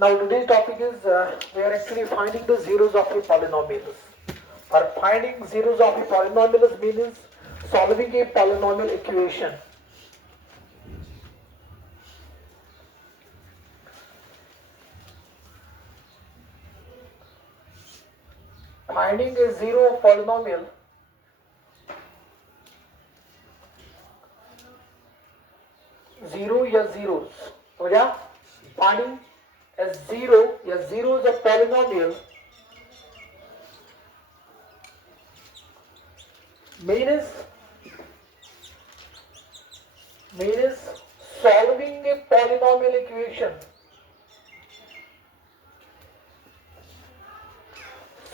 Now today's topic is we are actually finding the zeros of the polynomials. For finding zeros of the polynomials means solving a polynomial equation. Finding a zero of polynomial zero या zeros समझा? Finding a zero या zeros of polynomial means solving a polynomial equation.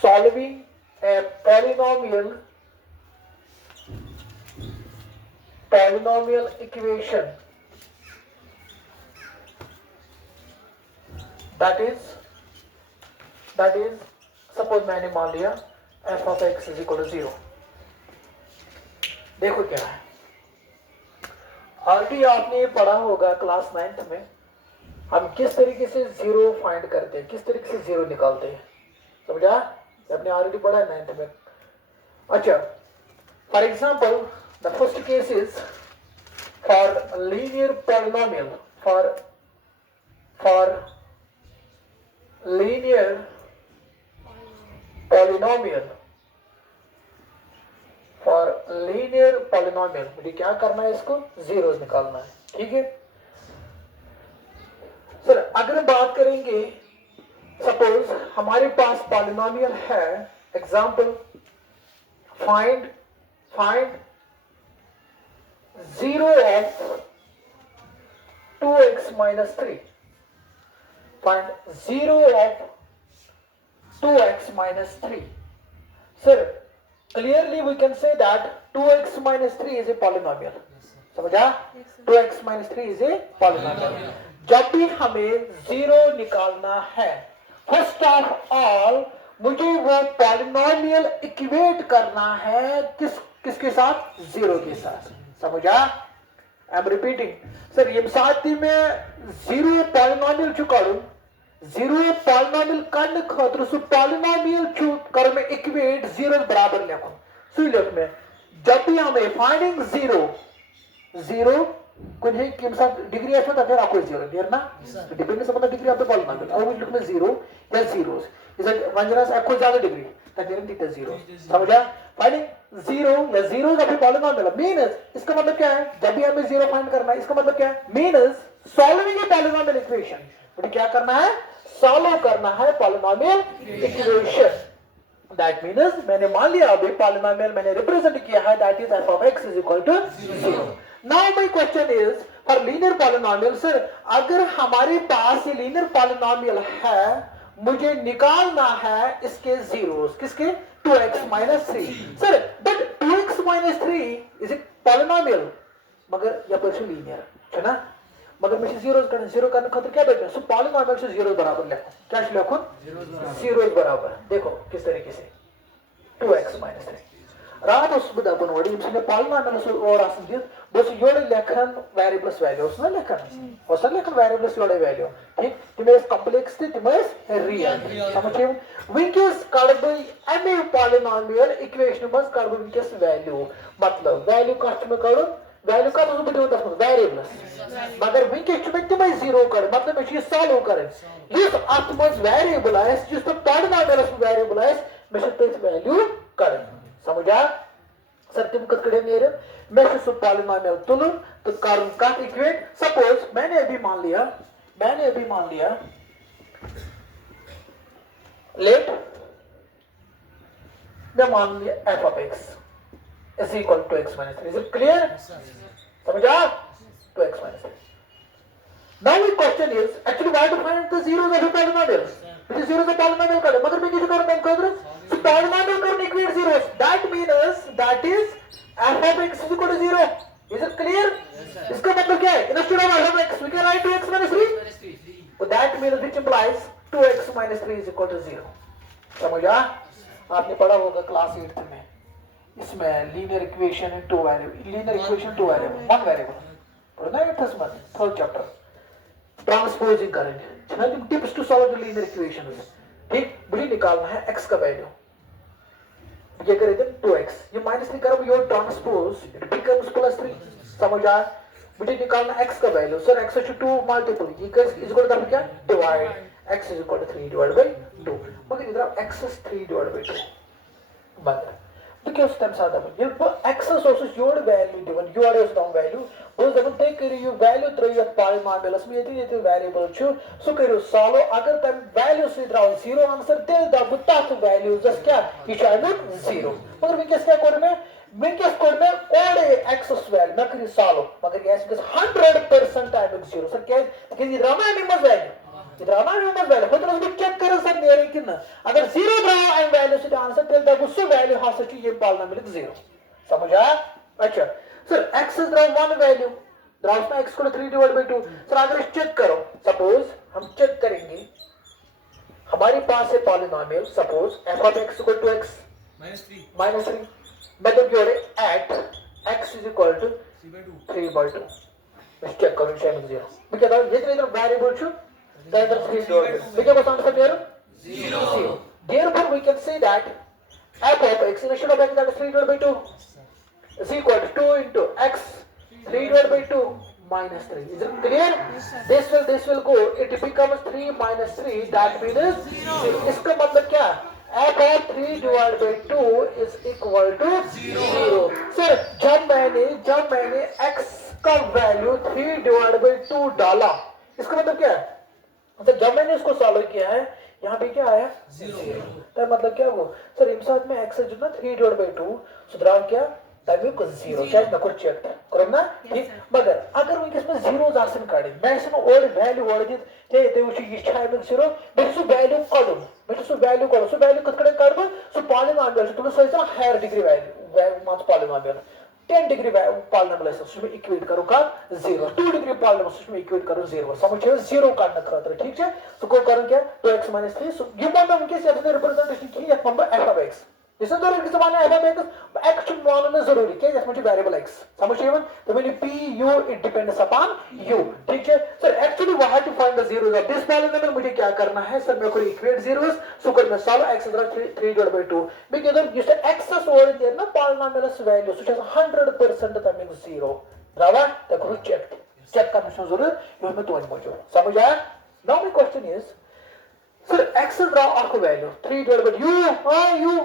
Solving a polynomial equation. That is suppose मैंने मान लिया f of x is equal to 0. देखो क्या है, already आपने ये पढ़ा होगा क्लास 9th में हम किस तरीके से जीरो फाइंड करते हैं, किस तरीके से जीरो निकालते हैं, समझा? आपने ऑलरेडी पढ़ा है 9th में. अच्छा, for example the first case is for linear polynomial, for linear polynomial मुझे क्या करना है, इसको जीरोस निकालना है. ठीक है सर. अगर बात करेंगे, सपोज हमारे पास पॉलिनोमियल है, example find zero of 2x minus 3. Find zero of 2x minus 3. Sir, clearly we can say that 2x minus 3 is a polynomial. समझा? 2x minus 3 is a polynomial. जब भी हमें जीरो निकालना है, फर्स्ट ऑफ ऑल मुझे वो polynomial equate करना है किसके साथ? जीरो के साथ. समझा? I am repeating sir. ये साथ ही में जीरो पॉलिनोमियल चुकाड़ू, जीरो पॉलिनोमियल करने खातिर सु पॉलिनोमियल चु कर में इक्वेट जीरो बराबर लिखो. सुई लिख में जब भी हमें फाइंडिंग जीरो कुछ है कि साथ डिग्री ऐसा था फिर आपको जीरो देर ना डिपेंड से मतलब डिग्री आप पे पॉलिनोमियल और मुझे लिख में जीरो या जीरोस इज वंजरास आपको ज्यादा डिग्री तक दिखता जीरो. समझा? फाइंडिंग जीरो या जीरो का भी पॉलिनोमियल मींस इसका मतलब क्या है, जब भी हमें जीरो फाइंड करना है इसका मतलब क्या है, means solving a polynomial equation. मुझे क्या करना है? सॉल्व करना है पॉलिनोमियल इक्वेशन. दैट मींस मैंने मान लिया अभी पॉलिनोमियल मैंने रिप्रेजेंट किया है, that is f of x is equal to 0. Now my question is for linear polynomial. Sir अगर हमारे पास ये लीनियर पॉलिनोमियल है, मुझे निकालना है इसके जीरोस, किसके? 2x minus 3. Sir but 2x minus 3 is a polynomial मगर या पर लीनियर है ना, मगर मुझे जीरो करने खातिर क्या बेटा सो पॉलिनोमियल से जीरो बराबर लिखो. क्या लिखो? जीरो बराबर. देखो किस तरीके से 2x minus 3 रात उस बुदा बनवड़ी इसने पॉलिनोमियल से और आसन बस योड़े लेखन वेरिएबल्स वैल्यू उसने लेखन औसत लेखन वेरिएबल्स योड़े वैल्यू. ठीक तिमेस कॉम्प्लेक्स थी तिमेस रियल. समझिए विंकेस कार्बन एम पॉलिनोमियल इक्वेशन बस कार्बन विंकेस वैल्यू मतलब वैल्यू कास्ट में करो वैल्यू का तो बड़ी होता है वेरिएबल्स मगर विंकेस में तिमे जीरो कर मतलब मैं सॉल्व करें इस आत्मज वेरिएबल है जिस तो पॉलिनोमियल वेरिएबल है मैं तो वैल्यू करें. समझा? सर तुम कद कड़े मेरे मैं से पॉलिनोमियल तुलूं तो कारण का इक्वेट. सपोज मैंने अभी मान लिया लेट मैं मान लिया f of x is equal to x minus 3. Is it clear? समझा? 2x minus 3. Now the question is actually why to find the zeros of a polynomial? Because zeros of polynomial कर मगर मैं किसी कारण कर रहा हूँ so polynomial करने equate zeros. That means that is f of x is equal to 0. Is it clear? इसका मतलब क्या है? Instead of f of x we can write 2x minus 3. So that means which implies 2x minus 3 is equal to 0. समझा? आपने पढ़ा होगा class 8 में इसमें linear equation in two variable, linear equation two variable, one variable पढ़ना है 8th में third chapter. Transposing करेंगे ना, तुम tips to solve the linear equations. ठीक, मुझे निकालना है x का वैल्यू, ये करे थे 2x, ये -3 करो, योर ट्रांसपोज इट बिकम्स +3। समझ आया? मुझे निकालना x का value. Sir x is 2 multiple is equal to क्या, divide x is equal to 3 divide by 2, मगर इधर x इज 3 डिवाइड बाय 2 मगर because stems are double. If x is also your value given, your is down value, those double take your value through your polynomial. So ये variable छु, so करो solve. अगर तम value से draw zero answer दे दब तक value just क्या, ये शायद 0. मगर मैं क्या कोड में, और x value मैं करी solve, मगर ये is 100% टाइम 0. सर क्या, कि ये ड्रामा है निम्न value. ड्रामा में मत वैल्यू मतलब उसको चेक करो सर मेरे कि ना, अगर 0 ड्रा एंड वैल्यू से आंसर टेल दैट उससे वैल्यू हाउ सच ये पॉलिनोमियल 0। समझ आया? अच्छा sir x is draw 1 value, draw उसमें x को 3 डिवाइड बाय 2। सर अगर चेक करो, सपोज हम चेक करेंगे, हमारे पास है polynomial, suppose f of x equal to x -3 मतलब your at x is equal to 3 by 2। मैं चेक करूं शायद 0 मैं कहता हूं ये इधर वेरिएबल छु then the 3 divided. We get what's answer there? 0. Therefore, we can say that f of x in of x that is 3 divided by 2 is equal to 2 into x 3 divided by 2 minus 3. Is it clear? Yes, this will go. It becomes 3 minus 3. That means 0. इसका मतलब क्या? f of 3 divided by 2 is equal to 0. Sir, जब मैंने x का value 3 divided by 2 डाला, इसका मतलब क्या है? मतलब जब मैंने इसको सॉल्व किया है, यहाँ पे क्या आया 0। तो मतलब क्या वो सर इन साथ में x जो ना 3 डिवाइड बाय 2 सुधराव क्या तभी को 0 क्या ना कुछ चेक करो ना ठीक। मगर अगर वो इसमें 0 जासन काटे मैं इसमें और वैल्यू और दित ते वो ये छाय में 0 मैं सो वैल्यू काढूं सो वैल्यू कत कड़े काढबो सो पॉलिनोमियल तो सो हायर डिग्री वैल्यू मास पॉलिनोमियल 10 डिग्री पॉलिनोमियल उसमें इक्वेट करो का 0, 2 डिग्री पॉलिनोमियल उसमें इक्वेट करो 0। समझिए 0 काटना खातर ठीक है। तो को करो क्या 2x - 3 सो ये मतलब उनके से अपने रिप्रेजेंटेशन की एक नंबर f of x इससे तो इनके जमाने f of x x मानना में जरूरी क्या है इसमें वेरिएबल x। समझिए मन तो मैंने p u it depends upon u ठीक है। Sir actually we have to find the zeros of this polynomial. मुझे क्या करना है सर मैं को इक्वेट जीरोस सो कर मैं solve x 3 divide by 2 because you said x is over there na polynomial value so just 100% that means 0 रावा तो करो चेक करना है जरूर ये मैं तो मौजूद समझ आया। Now my question is sir x is draw आपको वैल्यू 3 डिवाइड बाय u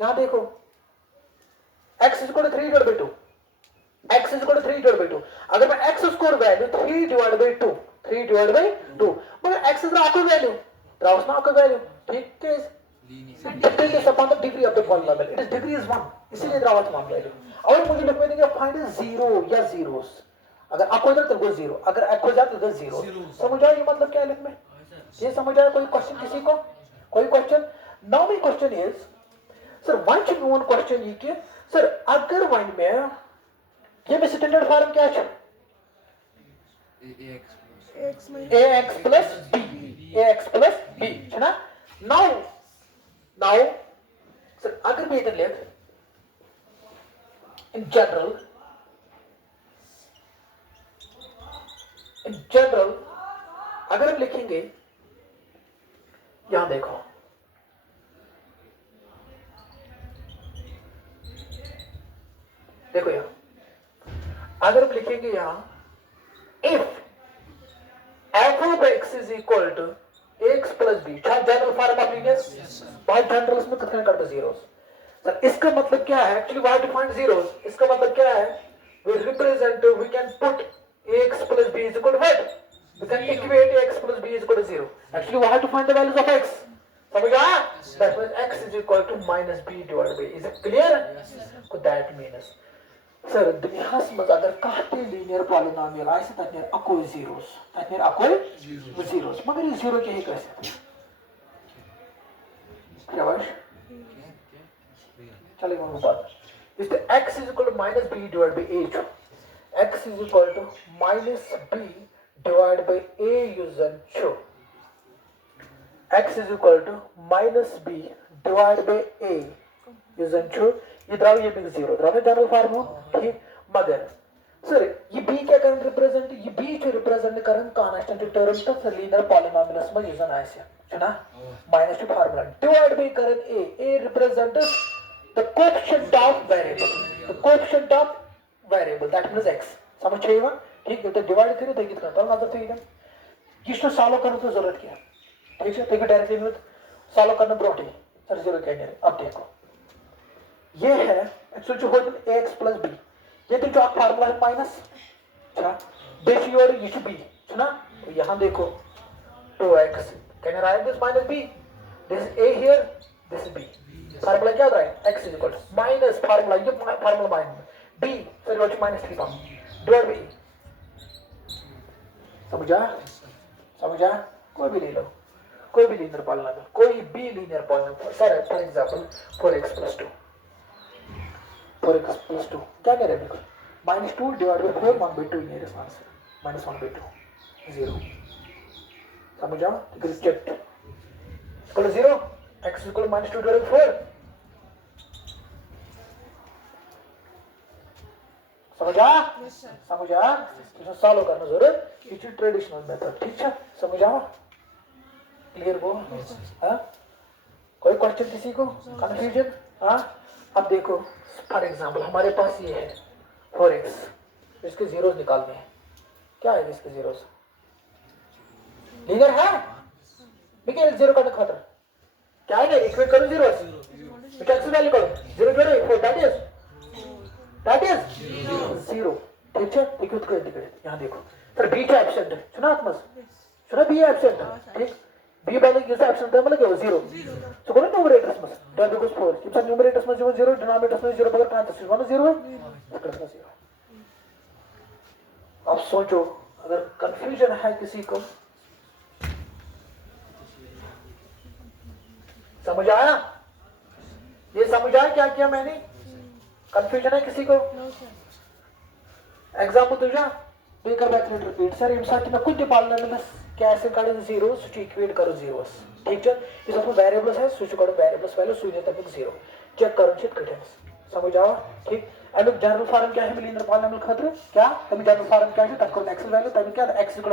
यहां देखो x is equal to 3 divide by 2 x is equal to 3 divide by 2 अगर मैं x square value 3 divide by 2 मगर x is आपको value ड्राउस ना आपको value ठीक है depend is upon the degree of the polynomial. It is degree is 1 इसीलिए ड्राउस मान वैल्यू। और मुझे लिखने देंगे फाइंड 0 या zeros अगर आपको इधर तो 0 अगर आपको जाता तो 0 समझ आया ये मतलब क्या है लिखने ये समझ आया। कोई क्वेश्चन किसी को कोई question. Now my question is sir one चीज वन क्वेश्चन ये कि सर अगर वन में ये में स्टैंडर्ड फॉर्म क्या है ax plus b है ना। now सर अगर मैं इधर लिख in general अगर हम लिखेंगे यहां देखो यहां अगर हम लिखेंगे यहां if f of x is equal to ax plus b general form of linear बहुत जनरल में कितने कर दो जीरोस सर इसका मतलब क्या है actually why to find zeros इसका मतलब क्या है we represent we can put ax plus b is equal to what we can equate x plus b is equal to 0 actually we have to find the values of x समझ आया that means x is equal to minus b divided by is it clear so that means sir दुनिया में अगर कहते linear polynomial ऐसे तन्यर अकोई zeros मगर ये zero के ही कैसे क्या बात चलेगा वो बात इस x is equal to minus b divided by a x is equal to minus b divided by a using show x is equal to minus b divided by a using show ये द्राव ये भी 0 द्राव general form हो ठीक मगर sir ये B क्या करन represent, ये बी जो रिप्रेजेंट करन कांस्टेंट टर्म तथ लीनियर पॉलिनोमियल्स में यूजन आसे छना minus two formula divide by करन A represents the coefficient of variable, the coefficient of variable that means x समझ छे वन ठीक है। तो डिवाइड करियो तो कितना तो नजर तो इधर किसको सॉल्व करने की जरूरत क्या ठीक है। तो डायरेक्टली में सॉल्व करना ब्रोटी सर जीरो क्या है। अब देखो ये है एक्चुअली जो हो ax प्लस b, ये तो जो आप फार्मूला है माइनस अच्छा बेस और ये b है ना। तो यहां देखो 2x can I write this minus b, this a here this b, formula क्या होता है x is equal to minus formula ये formula minus b sir what minus 3 पाम डिवाइड बाय समझा समझा। कोई भी ले लो कोई भी लीनियर पॉलिनोमियल कोई भी linear polynomial sir for example 4x + 2 4x + 2 क्या करें देखो -2 डिवाइड बाय 4 1/2 ये आंसर -1/2 0 समझा। तो reject equal 0 x equal -2 divide by 4 समझा समझा। इसे सॉल्व करना जरूरत इट इज ट्रेडिशनल मेथड ठीक है समझा क्लियर वो हां कोई क्वेश्चन किसी को कंफ्यूजन हां। अब देखो फॉर एग्जांपल हमारे पास ये है 4x इसके जीरोस निकालने हैं क्या है इसके जीरोस लीनियर है देखिए जीरो का खतरा क्या है इक्वेट करो जीरोस बेटा एक्स वैल्यू करो 0 जोड़ो 4 दैट इज 0 ठीक है। इक्वेट कर दे यहां देखो सर बी का एब्सेंट है सुना आत्मस सुना बी एब्सेंट है ठीक b वाले के एब्सेंट है मतलब क्या 0 सो करो न्यूमरेटर्स में दैट इक्वल्स 4 इफ न्यूमरेटर्स में 0 डिनोमिनेटर्स में 0 बगैर 5 तो 0 है इसका 0। अब सोचो अगर कंफ्यूजन है किसी को समझ आया ये समझ आया क्या किया मैंने कंफ्यूजन है किसी को एग्जांपल तुझा baker back repeat sir insight में कुछ पॉलिनोमियल्स कैसे काढे जीरोस तो इक्वेट करो जीरोस ठीक है। इस अपने वेरिएबल्स है स्विच करो वेरिएबल्स वैल्यू शून्य तक 0 चेक करो चिट करेंस समझ आओ ठीक। एंड जनरल फॉर्म क्या है लीनियर पॉलिनोमियल खातिर क्या तब जनरल फॉर्म क्या है तब करो एक्स वैल्यू तब क्या x = -b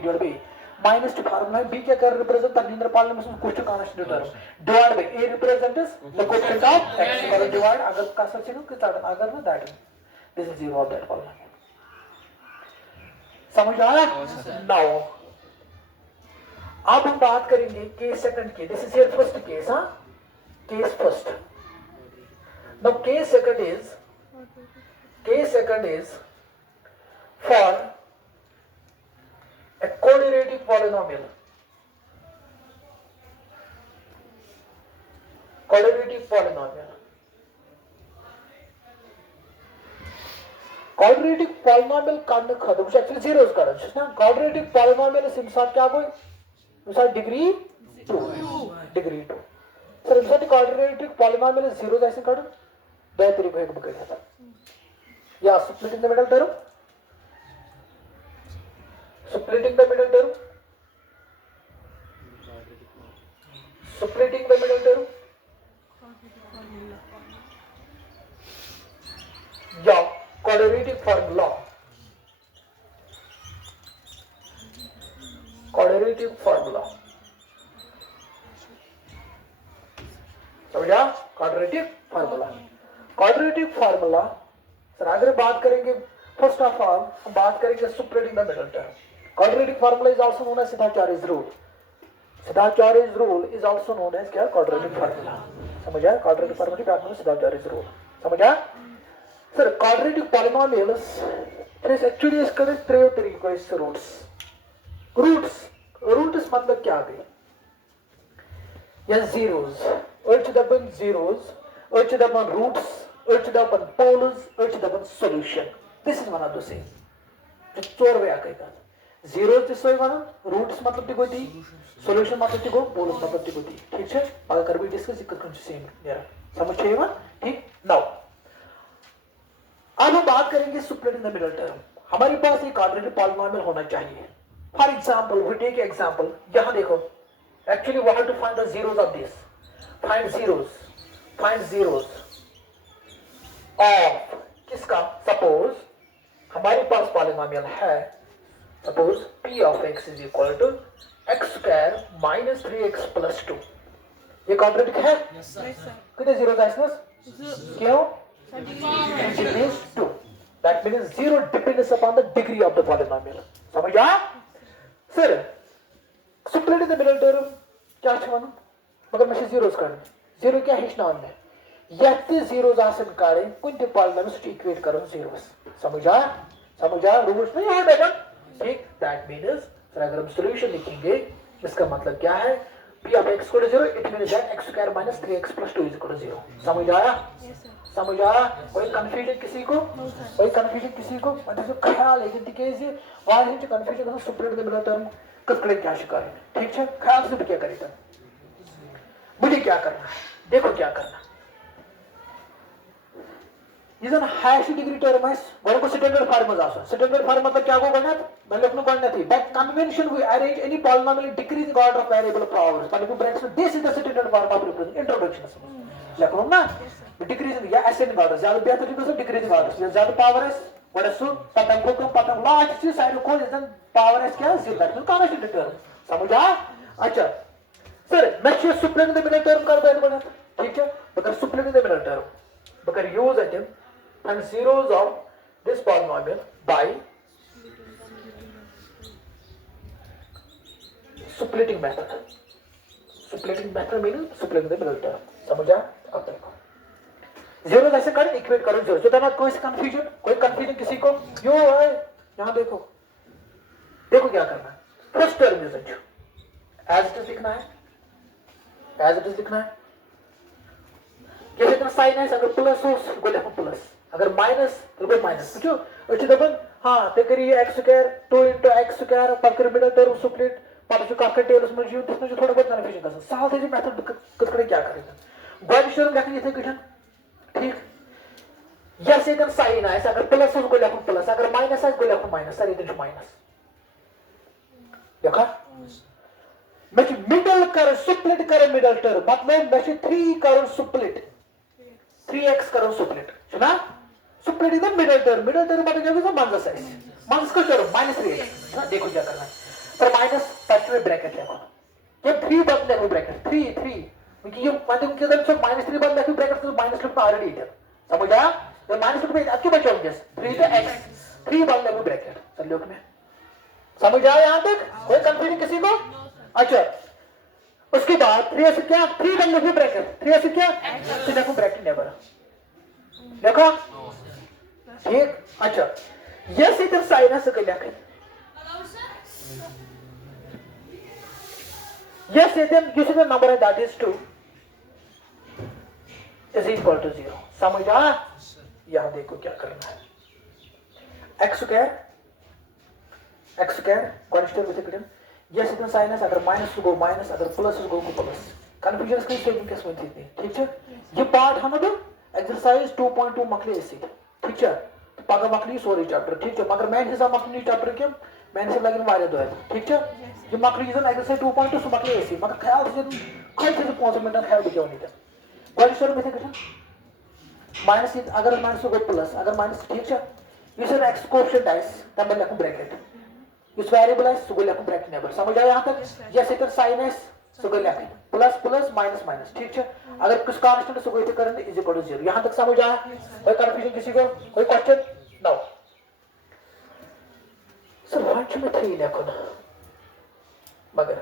divide by minus two formula है b क्या कर रिप्रेजेंट द लीनियर पॉलिनोमियल में कुछ constant term divide by a represents the coefficient of x करो डिवाइड अगर का सच है कि अगर ना that this is 0 of that polynomial समझ आया। नाउ अब हम बात करेंगे केस सेकंड की this is your first case हां case first now case second is for a quadratic polynomial quadratic polynomial काढणं खातं एक्चुअली झिरोज काढायचे ना quadratic polynomial सिमसात क्या कोई मिसाल डिग्री 2 सर मिसाल quadratic polynomial झिरोज ऐसे काढून दो तरीके एक बघायचा या splitting the middle term splitting the middle term या quadratic formula समझा quadratic formula सर अगर बात करेंगे फर्स्ट ऑफ ऑल हम बात करेंगे splitting the middle term quadratic formula is also known as Siddhartha's rule is also known as क्या quadratic formula समझा quadratic formula का मतलब Siddhartha's rule समझा sir quadratic polynomials is actually इसका त्रय तरीकों इससे रूट्स मतलब क्या है या zeros earth दबन zeros earth दबन roots earth दबन polars earth दबन solution this is one of the same चोर वे आकेगा zeros दिसोय वन roots मतलब ती गोती solution मतलब ती गो polars मतलब ती गोती ठीक है अगर कर भी डिस्कस कर सेम मेरा समझ छे वन ठीक नाउ अब हम बात करेंगे splitting the middle term हमारे पास एक quadratic polynomial होना चाहिए for example we take example यहां देखो actually we have to find the zeros of this find zeros of किसका सपोज हम हमारे पास पॉलिनोमियल है, suppose p of x is equal to x square minus 3x plus 2, ये quadratic है? कितने जीरो आइसनस? क्यों? Degrees 2, that means zero depends upon the degree of the polynomial. समझ आया? Sir split in the middle term क्या छ one, मगर मैं जीरोस कर जीरो क्या हेचनान में यति जीरोस आसन करें कुछ भी पॉलिनोमियल से इक्वेट करो जीरोस। समझा? समझा? रूल्स नहीं है बेटा? ठीक, दैट मीन्स सर अगर हम सॉल्यूशन लिखेंगे इसका मतलब क्या है, p of x equal to 0 it means that x square minus 3x plus 2 is equal to 0। समझ आया? समझ आया? कोई कंफ्यूजन किसी को? कोई कंफ्यूजन किसी को? मतलब जो ख्याल है कि केस वाज हिट कंफ्यूजन हो स्प्लिट द मिडल टर्म कसकड़े क्या शिकार है, ठीक है? ख्याल से क्या करेगा, मुझे क्या करना है, देखो क्या करना। ये जन हाईएस्ट डिग्री टर्म है वो को स्टैंडर्ड फॉर्म में आसो। स्टैंडर्ड फॉर्म मतलब क्या को करना मैं लिखनो करना थी by convention we arrange any polynomial decreasing order of variable powers मतलब ब्रैकेट्स में this is the standard form of represent introduction लिखनो ना डिक्रीजिंग या असेंडिंग ऑर्डर ज्यादा बेहतर तरीके से डिक्रीजिंग ऑर्डर ज्यादा पावर है व्हाट इज सो पतंग को कम पतंग लास्ट चीज साइड को इज पावर है क्या zero that means constant term. समझा? अच्छा सर मैं सुप्रीम द मिडल टर्म कर दे बना, ठीक है? बगर सुप्रीम द मिडल टर्म बगर use it and zeros of this polynomial by splitting method. Splitting method means splitting the middle term. समझा? अब देखो जीरो ऐसे कर इक्वेट करो जीरो, तो कोई कंफ्यूजन, कोई कंफ्यूजन किसी को? यो है यहाँ देखो, देखो क्या करना है। First term is as it is लिखना है, एज इट इज लिखना है। जैसे इतना साइन है अगर प्लस हो तो लिखो प्लस, अगर माइनस तो कोई माइनस पूछो अच्छी दबन हां ते करिए x स्क्वायर 2 x स्क्वायर पकड़ मिडल टर्म स्प्लिट पता जो काफी टेल्स में जो इसमें जो थोड़ा बहुत कन्फ्यूजन कर सकता साल से मेथड कटकड़े क्या करेगा ग्रेजुएशन लिखने थे क्वेश्चन, ठीक? या से अगर साइन है अगर प्लस हो तो लिखो प्लस, अगर माइनस है तो लिखो माइनस, सर इधर माइनस देखा मैं मिडल कर स्प्लिट कर मिडल टर्म मतलब मैं 3 करो स्प्लिट 3x करो स्प्लिट सुना split in the middle term मतलब क्या होगा माइनस x माइनस का टर्म माइनस 3x ना देखो क्या करना है पर माइनस टच में ब्रैकेट लिखो ये 3 बदल देखो ब्रैकेट 3 क्योंकि ये मतलब के अंदर माइनस 3 बदल देखो ब्रैकेट तो माइनस लिखना ऑलरेडी है। समझ आया? तो माइनस में अब क्या बचा होगा 3 तो x 3 बदल देखो ब्रैकेट चल लो में। समझ आया यहां तक? कोई कंफ्यूजन किसी को? अच्छा उसके बाद 3 से क्या 3 बदल देखो ब्रैकेट 3 से क्या तो देखो ब्रैकेट नेवर देखो ठीक। अच्छा यस इधर साइनस का लिखा यस इधर गिव्स द नंबर है that is 2 is equal to 0। समझ आया? यहां देखो क्या करना है x square constant with equal yes इधर साइनस अगर माइनस गो माइनस अगर प्लस गो प्लस कंफ्यूजन इसकी स्टेटमेंट कैसे बनती है, ठीक है? ये पार्ट हम अब एक्सरसाइज 2.2 मकले इसी, ठीक है? पगा मकली सोरी चैप्टर, ठीक है? मगर मैं हिसाब मकली चैप्टर के मैंने से लगन वाले दो है, ठीक है? ये मकली इधर एक्सरसाइज 2.2 सो मकले इसी मगर ख्याल से कोई से 5 मिनट है क्यों नहीं था क्वेश्चन में थे माइनस अगर माइनस को प्लस अगर माइनस, ठीक है? इस x कोएफिशिएंट है तब मैं लिखूं ब्रैकेट इस वेरिएबल है सो लिखूं ब्रैकेट नेबर। समझ आया यहां तक? जैसे इधर sin है सो लिखूं प्लस प्लस माइनस माइनस, ठीक है? अगर कुछ कांस्टेंट सो इधर करेंगे इज इक्वल टू 0। यहां तक समझ आया? कोई कंफ्यूजन किसी को? कोई क्वेश्चन? नो सर व्हाट में 3 लिखो ना मगर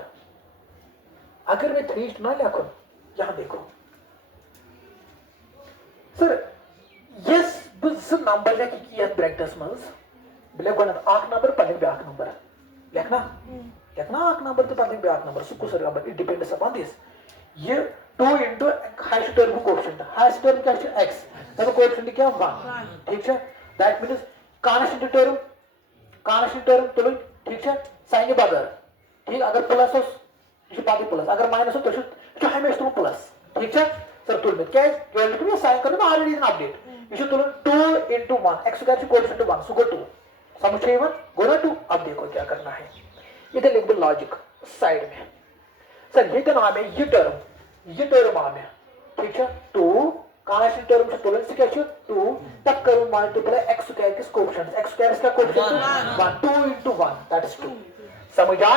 अगर मैं 3 ना लिखूं यहां देखो सर यस बस नंबर लेके किया ब्रैकेट्स में ब्लैक वन आख नंबर पढ़ने पे आख नंबर लिखना लिखना आख नंबर तो पढ़ने पे आख नंबर सुको sir number it depends upon this ये 2 into highest term coefficient highest term क्या है x तब कोएफिशिएंट क्या 1, ठीक है? दैट मींस कांस्टेंट टर्म तो ठीक है साइन बदल, ठीक? अगर प्लस हो तो बाकी प्लस अगर माइनस हो तो हमेशा प्लस, ठीक है? सर तुल में क्या है रिलेटिव में साइन करना ऑलरेडी इन अपडेट इशू तुल 2 इनटू 1 x का कोएफिशिएंट 1 सो गो 2 समझे 1 गो ना 2। अब देखो क्या करना है इधर लिख दो लॉजिक साइड में सर ये तो नाम है ये टर्म नाम है, ठीक है? 2 कांस्टेंट टर्म से तुलन से क्या 2 तब करूं मल्टीप्लाई x स्क्वायर के कोएफिशिएंट x स्क्वायर का कोएफिशिएंट 1 2 into 1 that is 2 समझा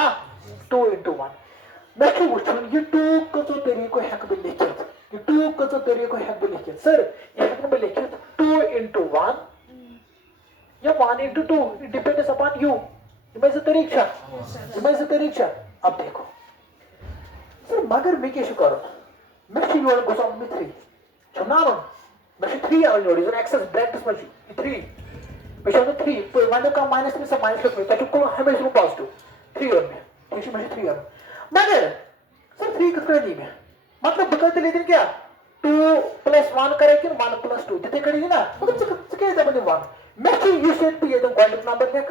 2 into 1 मैं क्यों वुचन ये 2 कतो तरीको हेक बे लिखित ये 2 कतो तरीको हेक बे लिखित सर ये हेक बे लिखित 2 into 1 या 1 into 2 it depends upon you ये मैं तरीका अब देखो सर मगर मैं क्या करूं मैं योर गोसा में 3 Chunnaman, but 3 already. So excess brackets much 3. But 3. But when you come minus में सब minus करते हैं, ताकि कोई हमें इसमें positive 3 और में, ठीक है मुझे 3 और मगर सर 3 कितना नहीं में, मतलब बकलते लेकिन क्या 2 plus 1 करें कि 1 plus 2 जितने करेंगे ना, मतलब क्या है बने 1. मैं क्यों you said पे ये तो quadratic number देख,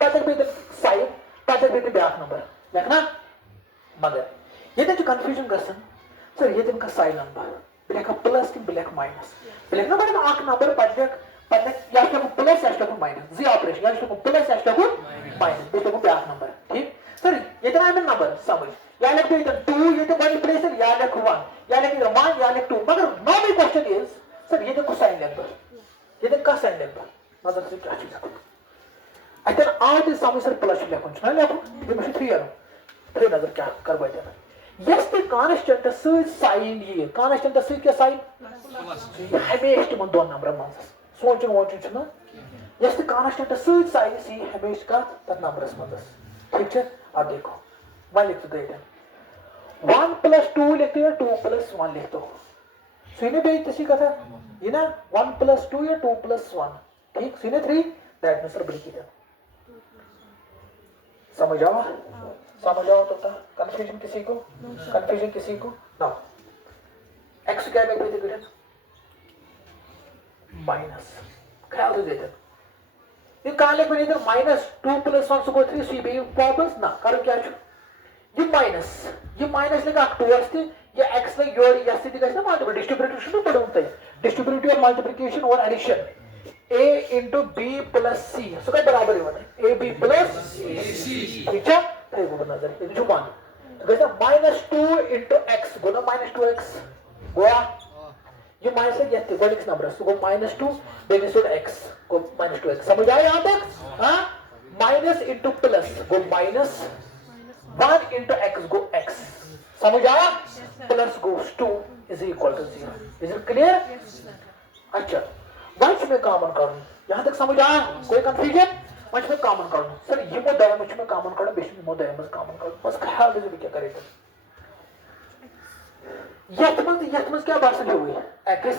ताकि भी तो sign, ताकि भी तो ब्याह number, देखना मगर ये तो जो confusion करसन, सर ये तो इनका sign number Black plus की black minus. Black ना बड़े आंख नंबर पढ़ने या तो प्लस या तो माइनस जी ऑपरेशन या तो प्लस या तो माइनस ये तो ब्याह नंबर ठीक सर ये तो मैं नंबर समझ या लिख दो 2 ये तो मल्टीप्लिकेशन या लिख 1 या लिख 1 या लिख 2 मगर no B question is sir ये तो कोसाइन नंबर ये तो कोसाइन नंबर मतलब से क्या चीज है अतः out is sum sir plus लिखो ना लिखो ये मुझे 3 है 3 नजर क्या करवाई देना Yes, the constant is sign ये constant is क्या sign हमेशा तुम दो नंबर मानस सोचने वाले ना Yes, the constant is sign सी हमेशा का तब नंबर मानस ठीक है अब देखो 1 लिख दो इधर 1 plus 2 लिखते हैं 2 plus 1 लिख दो सुने भाई किसी का था ये ना 1 plus 2 या 2 plus 1 ठीक सुने 3 that means ब्रेक इधर समझ आओ तो था कंफ्यूजन किसी को ना x क्या लिख देते हैं माइनस ख्याल से देते ये कहां लिख बने इधर माइनस 2 plus 1 को 3 सी बी वापस ना कारण क्या है ये माइनस लेगा टुवर्ड्स थे ये x ले योर या स्थिति का ना मल्टीप्लिकेशन डिस्ट्रीब्यूशन तो पढ़ते हैं डिस्ट्रीब्यूटिव और मल्टीप्लिकेशन और addition a into b plus c so क्या बराबर है मतलब a b plus c ठीक है ये वो नजर ये जो मान तो कैसा -2 into x गुना -2x गोया ये माइनस से क्या थे x नंबर तो गो -2 बेस ऑन x को -2x समझ आया यहां तक हां माइनस into प्लस गो -1 into x गो x समझ आया plus goes to is equal to 0 is it clear अच्छा वंश में कॉमन करूं यहां तक समझ आया कोई कंफ्यूजन वंश में कॉमन करूं सर ये मो दायम में कॉमन करूं बेश में मो दायम में कॉमन करूं बस ख्याल दे क्या करेगा यथमस क्या बात हुई एक्स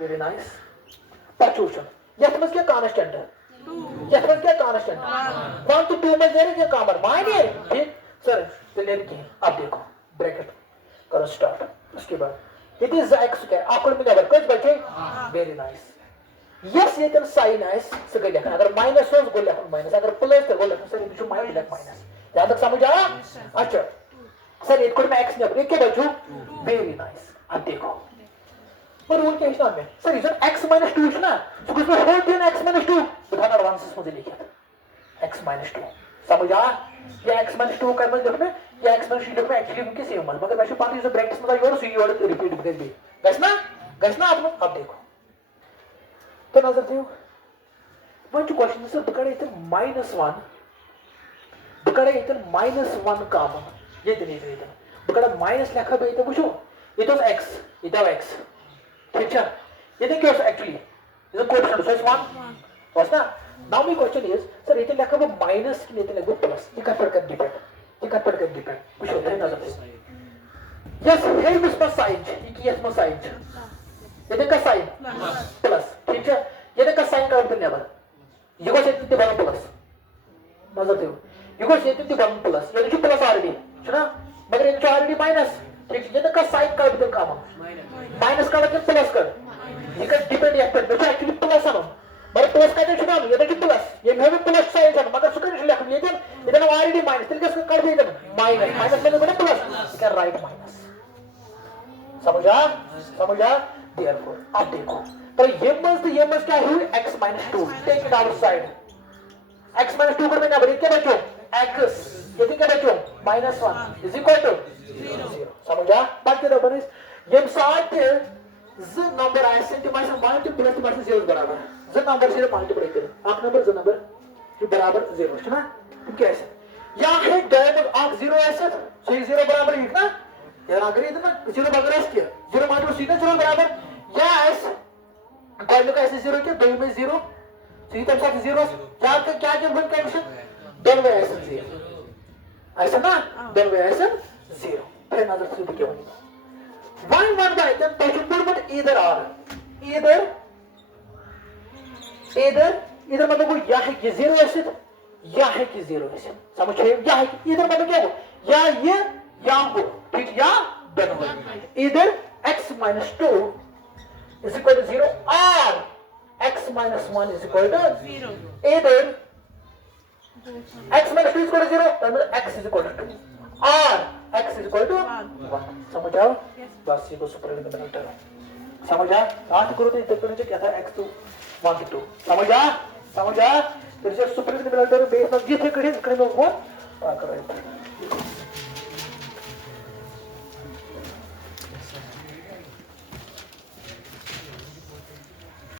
वेरी नाइस परचूशन यथमस क्या कांस्टेंट है यथमस क्या कांस्टेंट 1 to 2 में देने क्या कॉमन माइनर ठीक सर तो ले लिखिए आप देखो ब्रैकेट करो स्टार्ट उसके बाद इट इज x स्क्वायर आपको मिलेगा कुछ बचे वेरी नाइस यस ये तो साइन है से गया लिखना अगर माइनस हो तो गोल लिखना माइनस अगर प्लस तो गोल लिखना सर जो माइनस लिख माइनस यहां तक समझ आया अच्छा सर एक कोड में x ने अपने क्या बचो वेरी नाइस अब देखो पर रूल क्या है में सर इधर x - 2 है ना तो उसमें होल टेन x - 2 बताना एडवांसेस मुझे लिखिए x - 2 समझ आया ये x - 2 का मतलब देखो में ये x - 2 में एक्चुअली उनके सेम है मगर वैसे पार्ट इज ब्रैकेट्स में योर सी योर रिपीट कर दी गैस ना आप अब देखो तो नजर दो वन जो क्वेश्चन से बकड़े इतने -1 कॉमन ये दिन इधर बकड़ा माइनस लिखा भी तो पूछो ये तो x ठीक है ये देखिए actually is coefficient so it's 1 was ना now my question is sir ये लिखा वो माइनस के लिए लिखो प्लस ये का पर डिपेंड पूछो है नजर दो यस है इस पर साइन ये यस में साइन ये देखा साइन प्लस ठीक है ये देखा साइन का अर्थ नेवर ये को सेट बन प्लस नजर दो ये को सेट बन प्लस ये जो प्लस ऑलरेडी सुना मगर ये जो ऑलरेडी माइनस ठीक ये देखा साइन का अर्थ कॉमन माइनस का अर्थ प्लस कर ये का डिपेंड है पर बेटा एक्चुअली प्लस है मगर प्लस का जो सुना ये देखिए प्लस ये में भी प्लस साइन है मगर सुकर लिख लिया ये इधर ऑलरेडी माइनस तिल के कर दिया माइनस में बने प्लस क्या राइट माइनस समझा therefore अब देखो तो ये मस्त क्या हुई x - 2 take it outside x - 2 पर ना बड़ी क्या बचो x ये क्या बचो -1 इज इक्वल टू 0 समझा बात करो बनिस ये साथ ज नंबर आए तम मल्टीप्लाई तम 0 बराबर ज नंबर से मल्टीप्लाई कर अख नंबर ज नंबर बराबर 0 ना तम क्या या है दो 0 ऐसे सही 0 बराबर है ना यार अगर इधर ना 0 बराबर है क्या 0 मल्टीप्लाई सीधा 0 बराबर या ऐसे पहले का ऐसे 0 क्या दो में 0 सही तब साथ 0 क्या बन कंडीशन दोनों ऐसे 0 ऐसा ना दोनों ऐसे 0 फिर नजर से क्या होगा 1 by them they should put but either or either मतलब वो या है कि 0 ऐसे या है कि 0 ऐसे समझ रहे या है कि इधर मतलब क्या हो या ये या वो ठीक या दोनों इधर x minus 2 is equal to 0 or x minus 1 is equal to 0 either x minus 2 is equal to 0 मतलब x is equal to 2 or x is equal to 1 समझ आओ बस ये को सुपरलिमिट में टर्म समझ आ आठ करो तो इधर करने क्या था x to 1 to 2 समझ आ फिर से सुपरलिमिट में टर्म बेस में जिस कड़े वो करो